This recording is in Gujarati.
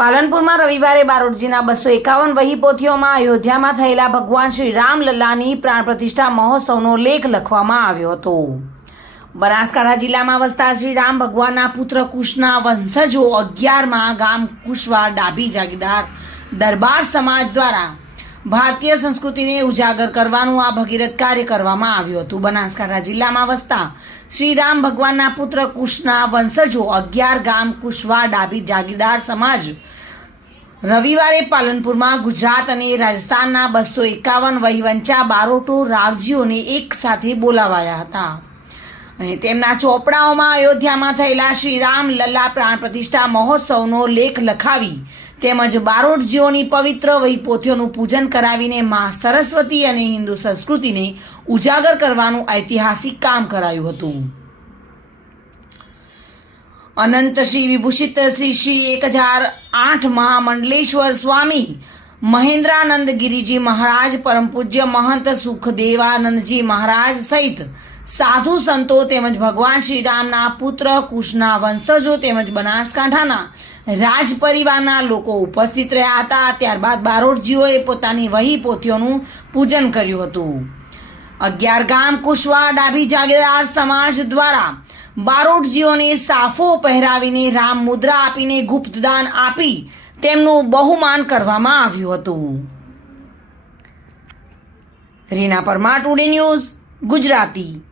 પાલનપુરમાં રવિવારે બારોટજીના 251 વહી પોથીઓમાં અયોધ્યામાં થયેલા ભગવાન શ્રી રામલલ્લાની પ્રાણ પ્રતિષ્ઠા મહોત્સવનો લેખ લખવામાં આવ્યો હતો। બનાસકાંઠા જિલ્લામાં વસતા શ્રી રામ ભગવાનના પુત્ર કુશના વંશજો 11માં ગામ કુશવા ડાભી જાગીરદાર દરબાર સમાજ દ્વારા ભારતીય સંસ્કૃતિને ઉજાગર કરવાનું આ ભગીરથ કાર્ય કરવામાં આવ્યું હતું। બનાસકાંઠા જિલ્લામાં વસતા શ્રી રામ ભગવાનના પુત્ર કુશના વંશજો 11 ગામ કુશવા ડાભી જાગીરદાર સમાજ રવિવારે પાલનપુરમાં ગુજરાત અને રાજસ્થાનના 251 વહીવંચા બારોટો રાવજીઓને એક સાથે બોલાવાયા હતા અને તેમના ચોપડાઓમાં અયોધ્યામાં થયેલા શ્રી રામ લલ્લા પ્રાણ પ્રતિષ્ઠા મહોત્સવનો લેખ લખાવી તેમજ બારોટજીઓની પવિત્ર વહી પોથીઓનું પૂજન કરાવીને મા સરસ્વતી અને હિન્દુ સંસ્કૃતિને ઉજાગર કરવાનું ઐતિહાસિક કામ કરાયું હતું। અનંત શ્રી વિભૂષિત શ્રી 1008 મહામંડલેશ્વર સ્વામી મહેન્દ્રાનંદ ગિરિજી મહારાજ, પરમ પૂજ્ય મહંત સુખદેવાનંદજી મહારાજ સહિત સાધુ સંતો તેમજ ભગવાન શ્રી રામના પુત્ર કુશના વંશજો તેમજ બનાસકાંઠાના રાજ પરિવારના લોકો ઉપસ્થિત રહ્યા હતા। ત્યારબાદ બારોટજીઓએ પોતાની વહી પોથીઓનું પૂજન કર્યું હતું। 11 ગામ કુશવા ડાભી જાગીરદાર સમાજ દ્વારા બારોટજીઓને સાફો પહેરાવીને રામ મુદ્રા આપીને ગુપ્તદાન આપી તેમનું બહુમાન કરવામાં આવ્યું હતું। Reena Parmar, today news, Gujarati.